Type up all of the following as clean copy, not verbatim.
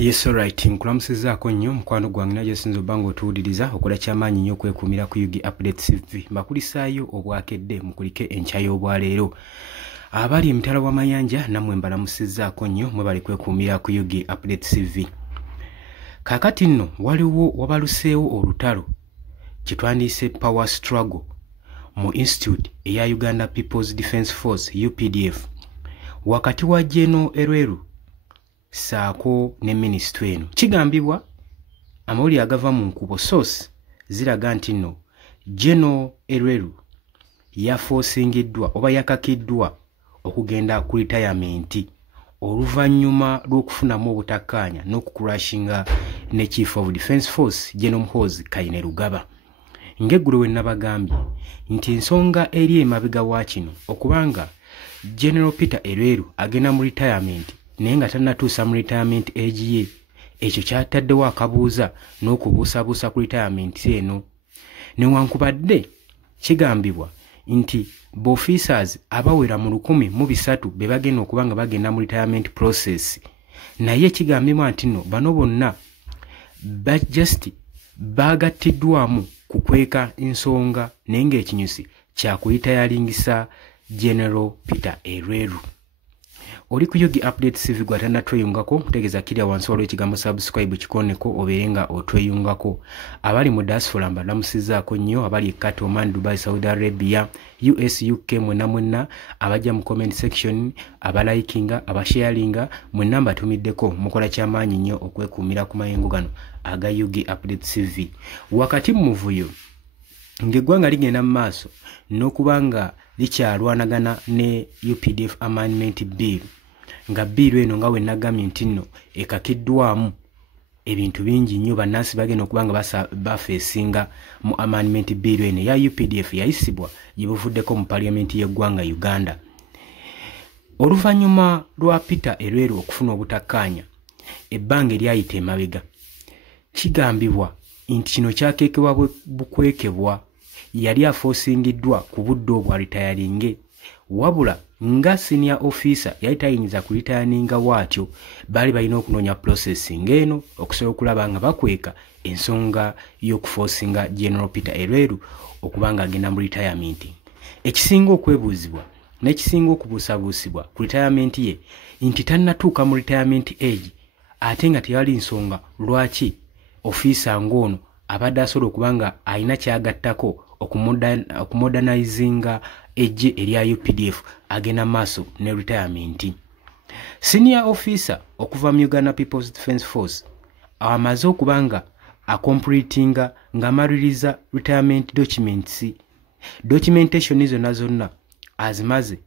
Yes, alright. Nkulamusizaako nnyo mukwano gwange naye sinzo bango otuwuliriza okola kyamaanyi nnyo okwekuumira ku Yugi Updates TV. Mbakulisaayo obwakedde mukulike enkya y'obwaleero. Abali emitala w'amayanja nammwe mbalamusizaako nnyo mwe bali kwekuumira ku Yugi Updates TV. Kaakati nno waliwo wabaluseewo olutalo kye twandiise power struggle mu institute eya Uganda People's Defence Force UPDF wakati wa General Elweru saako ne ministry eno. Kigambibwa amawulire agava mu nkubo source ziraga nti nno General Elweru yaforcingiddwa oba yakakiddwa okugenda ku retirement oluvannyuma lw'okufunamu obutakkaanya n'okukurashinga ne Chief of Defence Force General Muhoozi Kainerugaba. Ng'eggulo we nabagambye nti ensonga eri emabega wa kino okubanga General Peter Elweru agenda mu retirement naye nga tannatuusa mu retirement age ye, ekyo kyataddewo akabuuza n'okubuusabuusa ku retirement eno. Newankubadde kigambibwa nti officers abawera mu 1,300 be bagenda okuba nga bagenda mu retirement process, naye kigambibwa nti nno bano bonna bagattiddwamu kukweka ensonga naye ng'ekinyusi kyakulitayalingisa General Peter Elweru. Oli ku Yugi Updates TV gwatana tweyungako kutegeeza kiri wansi waliwo ekigambo subscribe kikoneko obeerenga otweyungako. Abali mu diaspora mbalamusizaako nnyo, abali e Qatar, Oman, Dubai, Saudi Arabia, US, UK mwenna abajja mu comment section, abalikinga, abasharinga mwenna mbatumiddeko mukola kyamaanyi nnyo okwekuumira ku mayengo gano aga Yugi Updates TV. Wakati mu muvuyo ng'eggwanga ligenda mu maaso n'okubanga likyalwanagana ne UPDF Amendment Bill, nga bill eno nga we nagambye nti nno ekakiddwamu ebintu bingi nnyo bannansi bagenda okubanga bafeesinga mu Amendment Bill eno ya UPDF yayisibwa gibuvuddeko mu Parliament y'eggwanga Uganda. Oluvannyuma lwa Peter Elweru okufuna obutakkaanya ebbanga eryayita emabega, kigambibwa nti kino kyakeekebwa bukwekebwa yali aforcingiddwa ku budde obwa retiringe, wabula nga senior officer yali tayinza ku retiringa waatyo, bali balina okunoonya processing eno okusobola okulaba nga bakweka ensonga y'okuforcinga General Peter Elweru okubanga agenda mu retirement. Ekisinga okwebuuzibwa n'ekisinga okubuusabuusibwa ku retirement ye nti tannatuuka mu retirement age ate nga tewali nsonga lwaki officer ng'ono abadde asobola okubanga alina kyagattako okumodernizinga ejje erya UPDF agenda maaso ne retirement. Senior officer okuva mu Uganda People's Defence Force amaze okubanga completinga ng'amaliriza retirement documents. Documentation zonna azimaze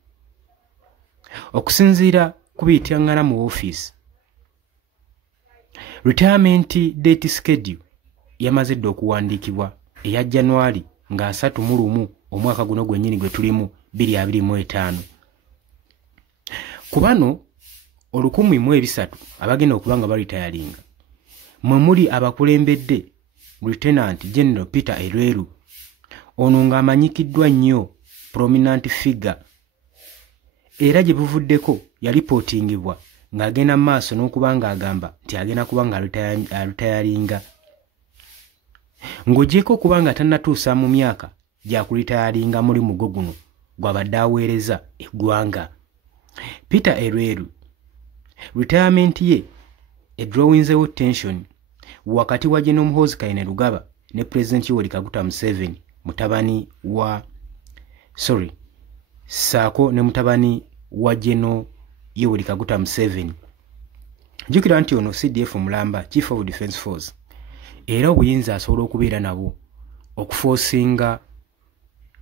okusinziira ku biyitangana mu office. Retirement date schedule yamaze dde okuwandiikibwa eya January nga 31 omwaka guno gwennyini gwe tulimu 2025. Ku bano 1,300 abagenda okubanga baritayalinga mwe muli abakulembedde Lieutenant General Peter Elweru, ono ng'amanyikiddwa nnyo prominent figure, era gye buvuddeko yalipootingibwa ng'agenda mu maaso n'okubanga agamba nti agenda kubanga alitayalinga. Ng'ogyeko kubanga tannatuusa mu myaka gya kulitayalinga muli mugo guno gw'abadde aweereza eggwanga. Peter Elweru retirement ye edrawinzewo tension wakati wa General Muhoozi Kainerugaba ne President Yoweri Kaguta Museveni saako ne mutabani wa General Yoweri Kaguta Museveni. Jjukira nti ono CDF mulamba, Chief of Defence Force, era obuyinza asobola okubeera nabo okuforcinga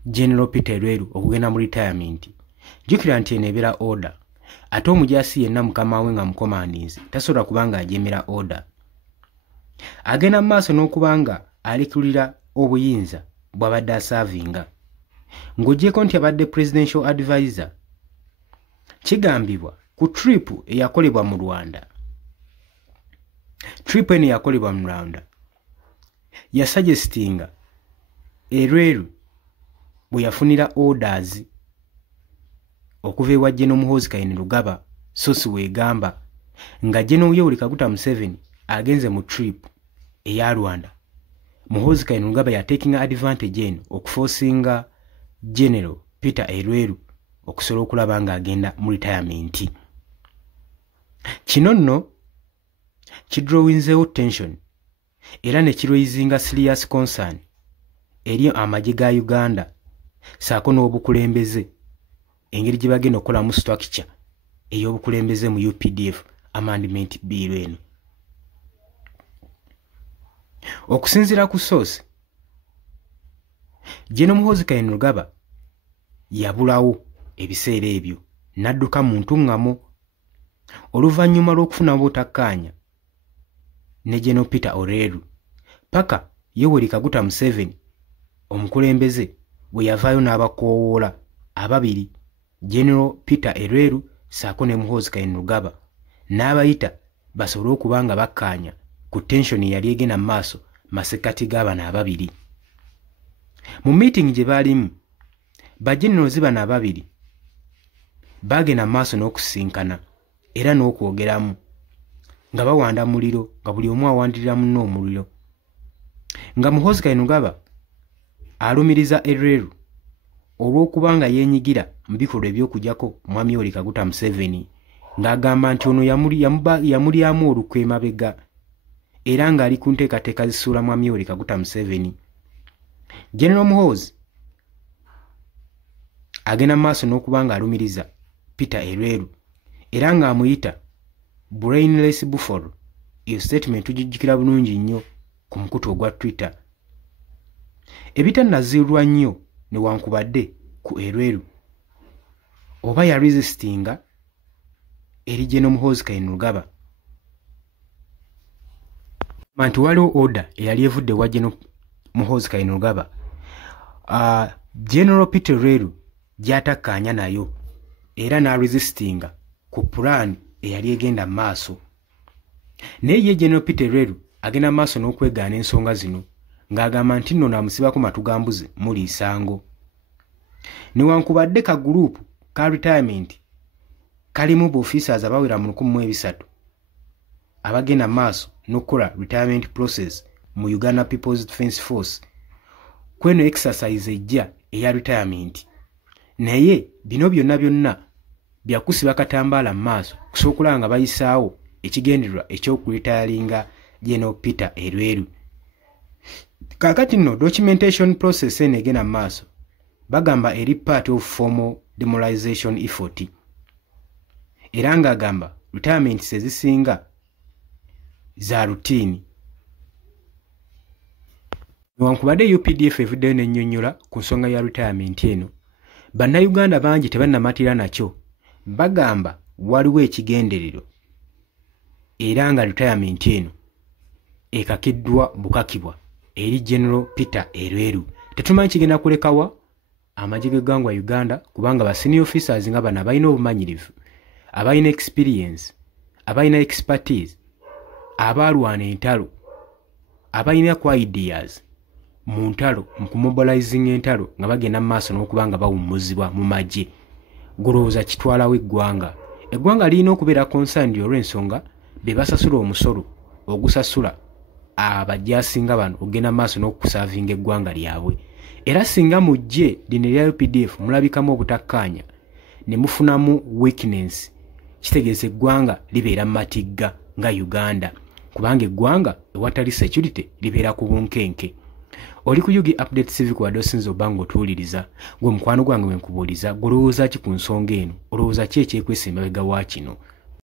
General Peter Elweru okugenda mu retirement. Jjukira nti eno ebeera order, ate omujaasi yenna mukama we nga mukomandinzi tasobola kubanga ajeemera order. Agenda mu maaso n'okubanga alikulira obuyinza bw'abadde asaavinga. Ng'ogyeko nti abadde presidential advisor, kigambibwa ku trip eyakolebwa mu Rwanda. Trip eno yakolebwa mu Rwanda yasuggestinga Elweru bwe yafunira orders okuva ewa General Muhoozi Kainerugaba so si weegamba nga General Yoweri Kaguta Museveni agenze mu trip eya Rwanda. Muhoozi Kainerugaba ya taking advantage eno okuforcinga General Peter Elweru okusobola okulaba nga agenda mu retirement. Kino nno kidrowinzeewo tension era ne kiraisinga serious concern eri amagye ga Uganda saako n'obukulembeze engeri gye bagenda okukolamu structure ey'obukulembeze mu UPDF amendment bill eno. Okusinziira ku source, General Muhoozi Kainerugaba yabulawo ebiseera ebyo n'adduka mu ntuŋŋamo oluvannyuma lw'okufuna obutakkaanya ne General Peter Elweru paka Yoweri Kaguta Museveni omukulembeze bwe yavaayo n'abakoowoola ababiri General Peter Elweru saako ne Muhoozi Kainerugaba n'abayita basobole okuba nga bakkaanya ku tension yali egenda mu maaso masekati g'abana ababiri. Mu meeting gye baalimu bagenerals bano ababiri bagenda mu maaso n'okusinkana era n'okwogeramu nga bawanda muliro nga buli omu awandirira munno omuliro, nga Muhoozi Kainerugaba alumiriza Elweru olw'okuba nga yeenyigira mu bikolwa eby'okugyako Mwami Yoweri Kaguta Museveni ng'agamba nti ono yamulyamu olukwe emabega era ng'ali ku nteekateeka zisuula Mwami Yoweri Kaguta Museveni. General Muhoozi agenda mu maaso n'okuba nga alumiriza Peter Elweru era ng'amuyita brainless buffalo. Iyo statement tugijjukira bulungi nnyo ku mukutu ogwa Twitter. Ebitannaziirwa nnyo newankubadde ku Elweru oba ya resistinga eri General Muhoozi Kainerugaba manti waliwo order eyali evudde wa General Muhoozi Kainerugaba General Peter Elweru gy'atakkaanya nayo era n'aresistinga ku plan eyali egenda maaso. Naye ye General Peter Elweru agenda maaso n'okwegaana ensonga zino ng'agamba nti nno naamusibako matu ga mbuzi muli isango. Newankubadde ka group ka retirement kalimu officers abawera mu 1300 abagenda maaso n'okukola retirement process mu Uganda People's Defence Force kweno exercise ejja eya retirement. Naye bino byonna byakusiba katambaala mu maaso kusobola nga bayisaawo ekigendererwa eky'okuretiringa General Peter Elweru. Kakati nno documentation process eno egenda mu maaso bagamba eri part of formal demoralization effort era ng'agamba retirement sezisinga za routine. Newankubadde UPDF evuddeyo n'ennyonnyola ku nsonga ya retirement eno, bannayuganda bangi tebannamatira nakyo bagamba waliwo ekigenderero era nga retirement eno ekakiddwa bukakibwa eri General Peter Elweru. Tetumanyi kigenda kulekawa amagye g'eggwanga Uganda kubanga ba senior officers nga bano abalina obumanyirivu, abalina experience, abalina expertise, abalwana entalo, abalina ku ideas mu ntalo mu kumobilizing entalo nga bagenda mu maaso n'okuba nga bawummuzibwa mu magye. Gulowooza kitwalawo eggwanga lirina okubeera concerned olw'ensonga be basasula omusolo ogusasula abajjasinga bano ogenda maaso n'okusavinga eggwanga lyabwe. Era singa mujje lino erya UPDF mulabikamu obutakkaanya ne mufunamu weakness, kitegeeza eggwanga libeera mu matigga nga Uganda kubanga eggwanga ewatali security libeera ku bunkenke. Oli ku Yugi Update TV kwa dosinze obango tuwuliriza gwe mukwano gwange wenkubuuliza golowooza ki ku nsonga eno, olowooza ki ekyekwesa emabega wa kino?